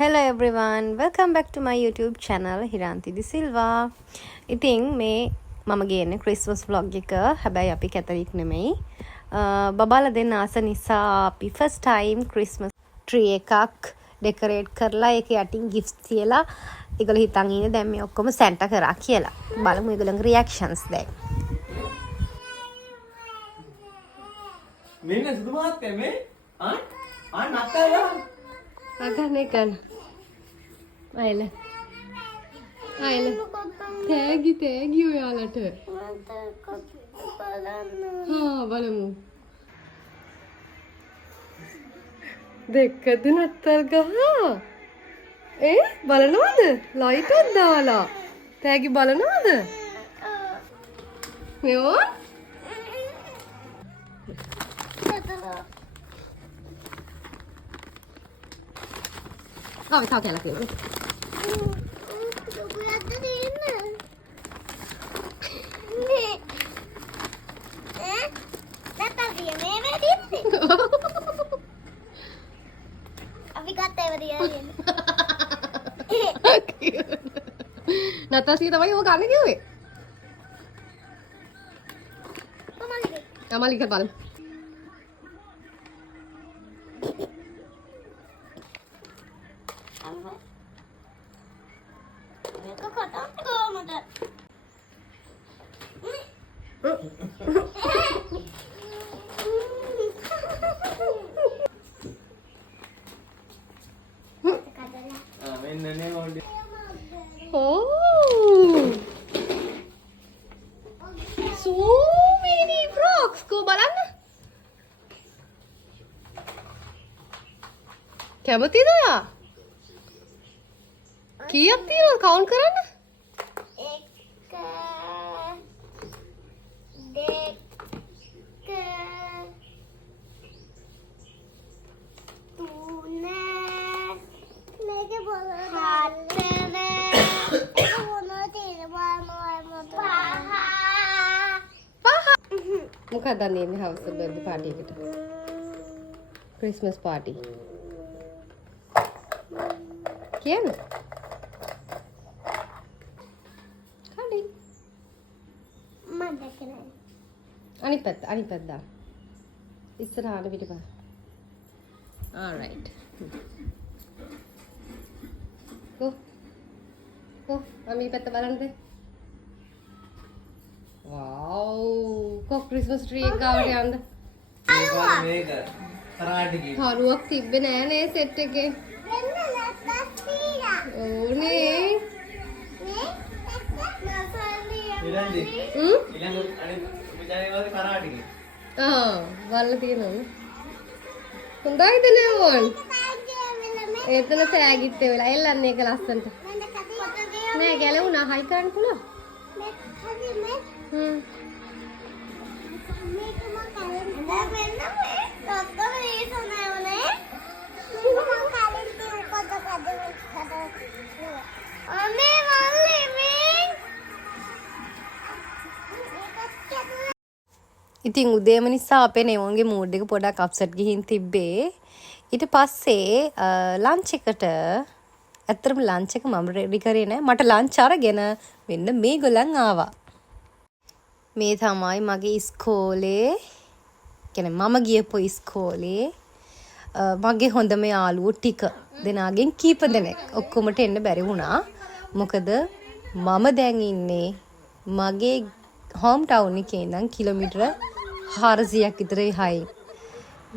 Hello everyone, welcome back to my YouTube channel Hiranti De Silva. ඉතින් මේ මම ගේන්නේ Christmas vlog එක. හැබැයි අපි කැතරික් නෙමෙයි. බබාලා දෙන්න ආස නිසා අපි first time Christmas tree එකක් decorate කරලා ඒක යටින් gifts තියලා ඒගොල්ලෝ හිතන් ඉන්නේ දැන් මේ ඔක්කොම Santa කරා කියලා. බලමු ඒගොල්ලන්ගේ reactions දැන්. මෙන්න සුදු මහත්තයා මේ නත්තලා අගන්නේ කන අයල තෑගි ඔයාලට බලමු දෙකද නත්තල් ගහ බලනවද ලයිටත් දාලා තෑගි බලනවද මෙෝ Oh, tao kể là kiểu Natasha tao yêu cái gì vậy? Amali cái bạn. Oh, so many frogs. Go බලන්න. කැමතිද ඔයා? කීයක් තියෙනවද කවුන්ට් කරන්න? 1 2 3 4 5 මොකක්ද අන්නේ house birthday party එකට? Christmas party. කියන්නේ? කඩේ. මම දැකලා. අනිත් පැත්ත දාන්න. ඉස්සරහට පිටපස්ස. All right. Go. අමි පැත්ත බලන්නද? Wow. Go Christmas tree එක ගාවට යන්න. මේක කරාට ගිහින්. කරුවක් තිබ්බේ නෑ නේ සෙට් එකේ. ඕනේ. ඉලන්දි. ඉලන්දි අනිත් විචාරේ වගේ කරාට ගිහින්. වල්ල තියෙනවා. හොඳයිද නේවොන්? එතන තෑගිත් වෙලා එල්ලන්නේ ඒක ලස්සනට. නෑ ගැලවුණා හයි කරන්න පුළුවන්. ඉතින් උදේම නිසා අපේ නෙවුන්ගේ මූඩ් එක පොඩක් අප්සෙට් ගිහින් තිබ්බේ. ඊට පස්සේ ලන්ච් එකට ඇත්තටම ලන්ච් එක මම රෙඩි කරේ නෑ. මට ලන්ච් අරගෙන මෙන්න මේගොල්ලන් ආවා. මේ තමයි මගේ ඉස්කෝලේ කියන්නේ මම ගියපු ඉස්කෝලේ මගේ හොඳම යාළුවෝ ටික දෙනාගෙන් කීප දෙනෙක් ඔක්කොමට එන්න බැරි වුණා. මොකද මම දැන් ඉන්නේ මගේ හෝම් ටවුන් එකේ ඉඳන් කිලෝමීටර 400ක් විතර එහායි.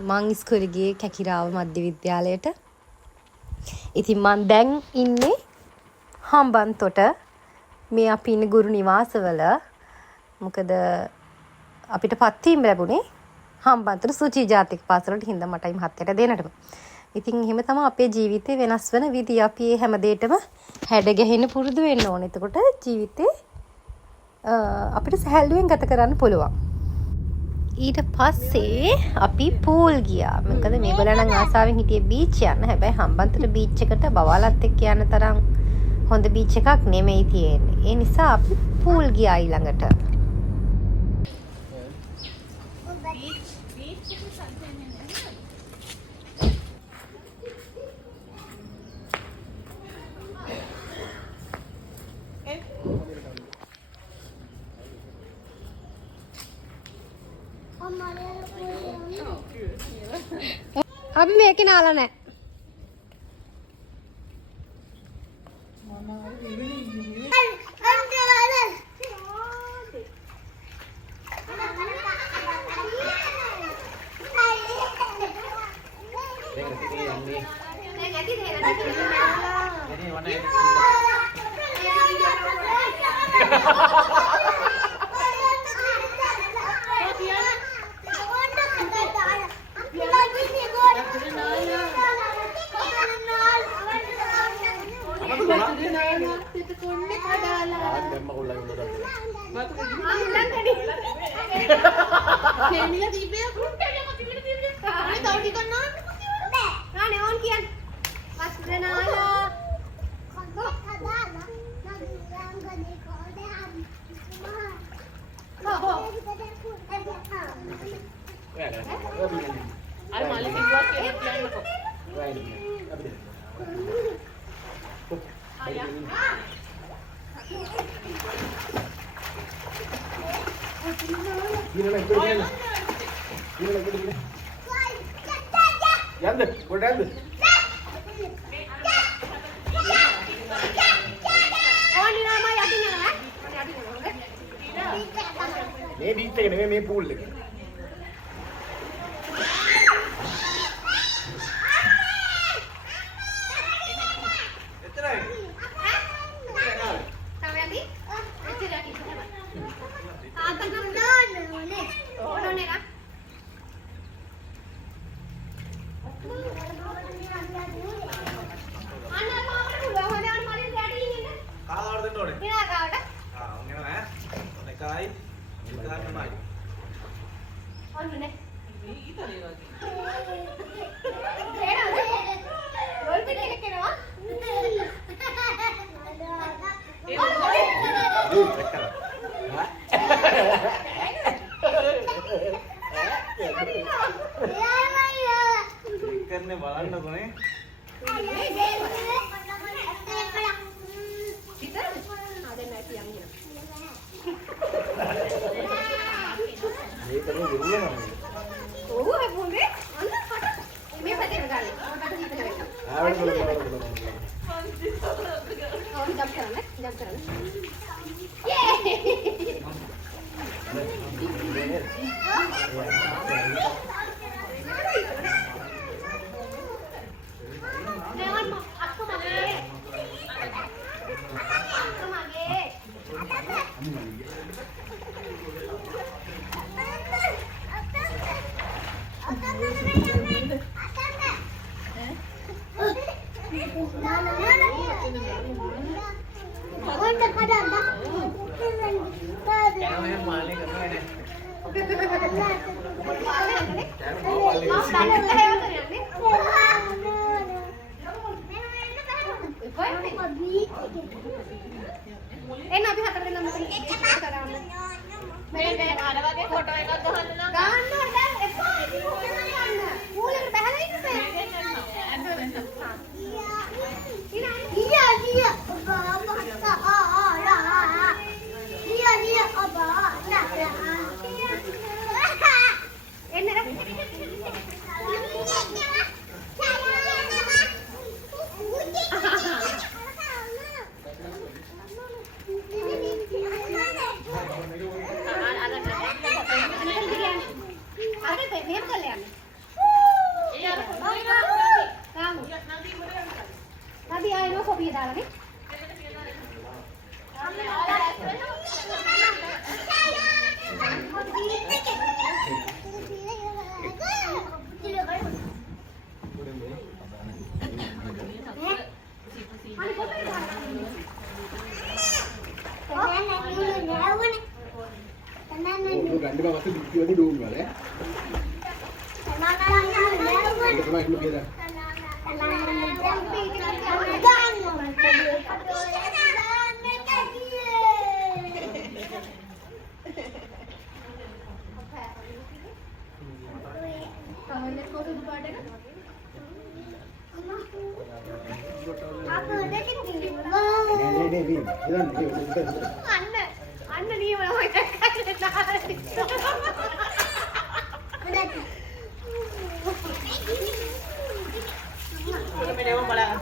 මං ඉස්කෝලේ ගියේ කැකිරාව මධ්‍ය විද්‍යාලයට. ඉතින් මං දැන් ඉන්නේ හම්බන්තොට මේ අපි ඉන්න ගුරු නිවාසවල. මොකද අපිට පත්වීම ලැබුණේ හම්බන්තොට සුචි ජාතික පාසලට හින්දා මටයි මහත්තයට දෙන්නටම. ඉතින් එහෙම තමයි අපේ ජීවිතේ වෙනස් වෙන විදිය. අපි හැම දෙයකම හැඩ ගැහෙන්න පුරුදු වෙන්න ඕනේ. එතකොට ජීවිතේ අපිට සැහැල්ලුවෙන් ගත කරන්න පුළුවන්. ඊට පස්සේ අපි පූල් ගියා. මොකද මේගොල්ලෝ නම් ආසාවෙන් හිටියේ බීච් යන්න. හැබැයි හම්බන්තොට බීච් එකට බවාලත් එක්ක යන තරම් හොඳ බීච් එකක් නෙමෙයි තියෙන්නේ. ඒ නිසා අපි පූල් ගියා ඊළඟට. අපි මේකේ නාලා නැහැ. මේ බීච් එක නෙමෙයි මේ pool එක. කරන්නේ බලන්නකො නේ. එන්න අපි හතර දෙනා මෙතන කරාම මේ අර වගේ ෆොටෝ එකක් ගහන්න නම් ගහන්න දැන් එපා යන්න මූලෙට බහලා ඉන්නේ Tadi ayo kopi dalam ni. Ganti bawa tu video ni dulu lah. Itu cuma itu kira. ජීව බලන්න.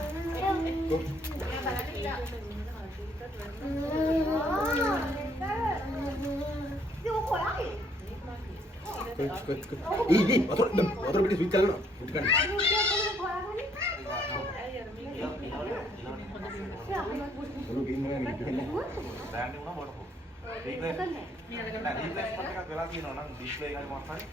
වතුර පිටි ස්විච් කරනවා. පිටි ගන්න. ඔලු ගින්න නෑ නේ. බෑන්ඩ් වුණා මොකටද? රීප්ලේස් එකක් වෙලා තියෙනවා නම් ඩිස්ප්ලේ එකයි මොකක් හරි.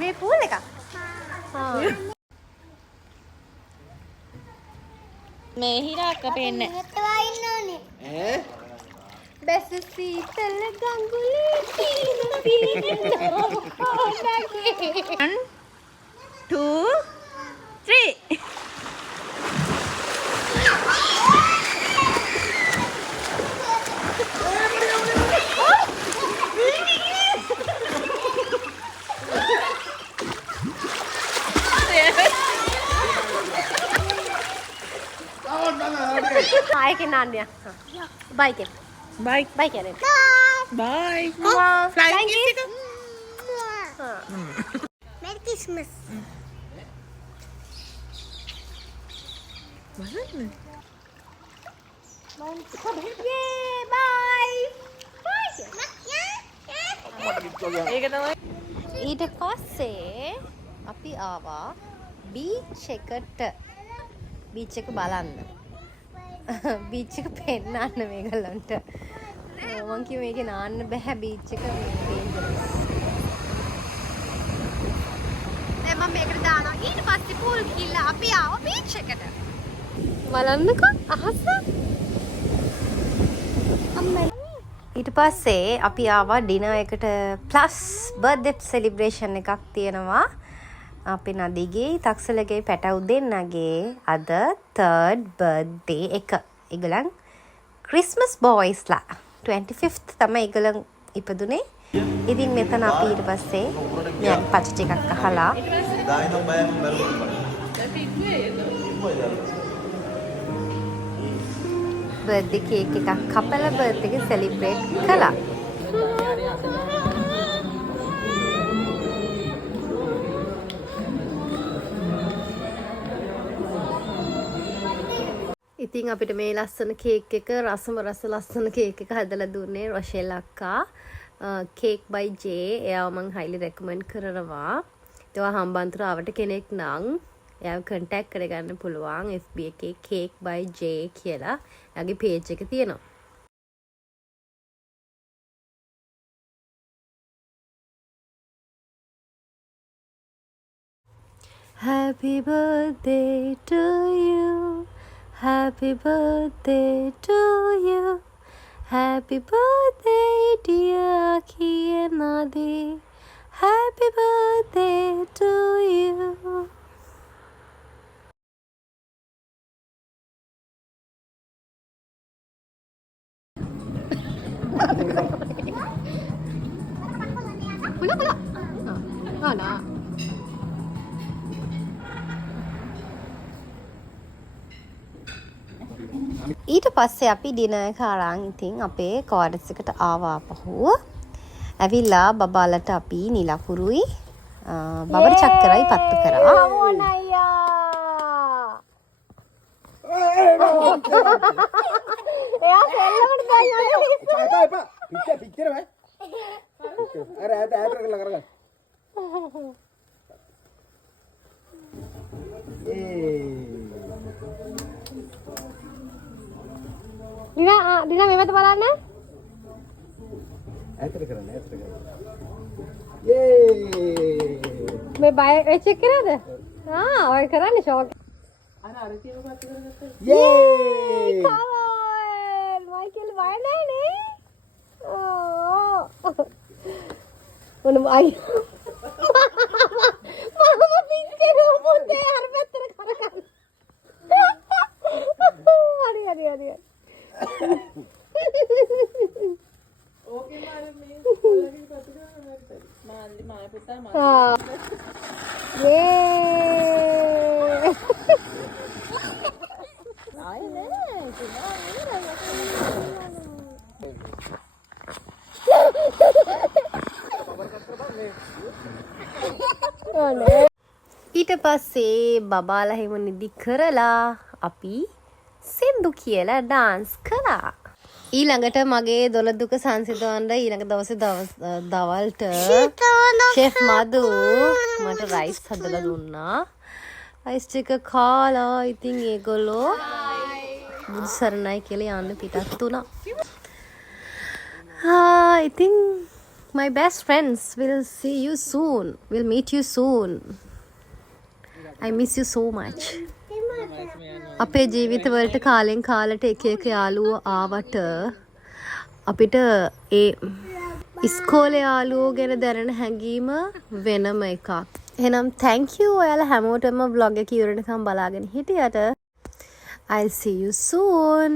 මේ පූල් එක. මේ හිරාක්ක පේන්නේ. ඈ බැස සීතල ගඟුලේ පීන 1 2 3 Bye ke Nanya. Bye ke. Bye. Bye ke. Bye. Flying kiss. Merry Christmas. Yay, bye. ඒක තමයි. ඊට පස්සේ අපි ආවා බීච් එකට. බීච් එක බලන්න. බීච් එක පෙන්නන්න මේගොල්ලන්ට. මං කිව්වා මේකේ නාන්න බෑ බීච් එක ඩේන්ජරස්. දැන් මම මේකට දානවා. ඊට පස්සේ පූල් ගිහිල්ලා අපි ආවා බීච් එකට. බලන්නකෝ අහස. ඊට පස්සේ අපි ආවා ඩිනර් එකට ප්ලස් බර්ත්ඩේ සෙලිබ්‍රේෂන් එකක් තියෙනවා. අපේ නදිගේ තක්සලගේ පැටව් දෙන්නගේ අද 3rd බර්ත්ඩේ එක. ඒගොල්ලන් ක්‍රිස්මස් බොයිස්ලා 25th තමයි ඒගොල්ලන් ඉපදුනේ. ඉතින් මෙතන අපි ඊට පස්සේ මෙයන් පච එකක් අහලා දායිනම් බයම් බැලුවා. බර්ත්ඩේ කේක් එකක් කපලා බර්ත්ඩේ එක සෙලිබ්‍රේට් කළා. ඉතින් අපිට මේ ලස්සන කේක් එක රසම රස ලස්සන කේක් එක හදලා දුන්නේ රොෂෙල් අක්කා. Cake by J. එයාව මං highly recommend කරනවා. ඒවා හම්බන්තොට ආවට කෙනෙක් නම් එයාව contact කරගන්න පුළුවන්. FB එකේ cake by J කියලා එයාගේ page එක තියෙනවා. Happy birthday to you. Happy birthday to you. Happy birthday dear Aki and Nadi. Happy birthday to you. Pula. Oh, no. ඊට පස්සේ අපි ඩිනර් එක අරන් ඉතින් අපේ කෝරස් එකට ආවා පහුව. ඇවිල්ලා බබාලට අපි නිලකුරුයි බබර චක්කරයි පත්තු කරා. ඕන අයියා. එයා සෙල්ලමට ගන්නවා. එපා. පිච්චර බෑ. අර ඈත කරලා කරගන්න. දිනා මෙමෙත බලන්න. ඈතට කරන්න. යේ! මේ බය වෙච්ච එක නේද? ඔය කරන්නේ ෂෝක්. අර තියෙන කත් කරගත්තා. යේ! කවල් මයිකල් බය නැහැ නේ. මොන අය. මම පිස්කේ මොකද අර පැත්තට කරගන්න. හරි. ඕකේ මාර මේ කොල්ලගේ කත් කරගන්න මාල්ලි මාය පුතා මාල්ලි. යේ! ඊට පස්සේ බබාලා හිම නිදි කරලා අපි සින්දු කියලා ඩාන්ස් කළා. ඊළඟට මගේ දොළ දුක සංසිඳවන්න ඊළඟ දවසේ දවල්ට ෂෙෆ් මදු මට රයිස් හදලා දුන්නා. රයිස් ටික කාලා ඉතින් ඒගොල්ලෝ බුදු සරණයි කියලා යන්න පිටත් වුණා. I think my best friends will see you soon. Will meet you soon. I miss you so much. අපේ ජීවිතවලට කාලෙන් කාලට එක එක යාළුවෝ ආවට අපිට ඒ ඉස්කෝලේ යාළුවෝ ගැන දැනෙන හැඟීම වෙනම එකක්. එහෙනම් thank you ඔයාලා හැමෝටම vlog එක ඉවරනකම් බලාගෙන හිටියට. I'll see you soon.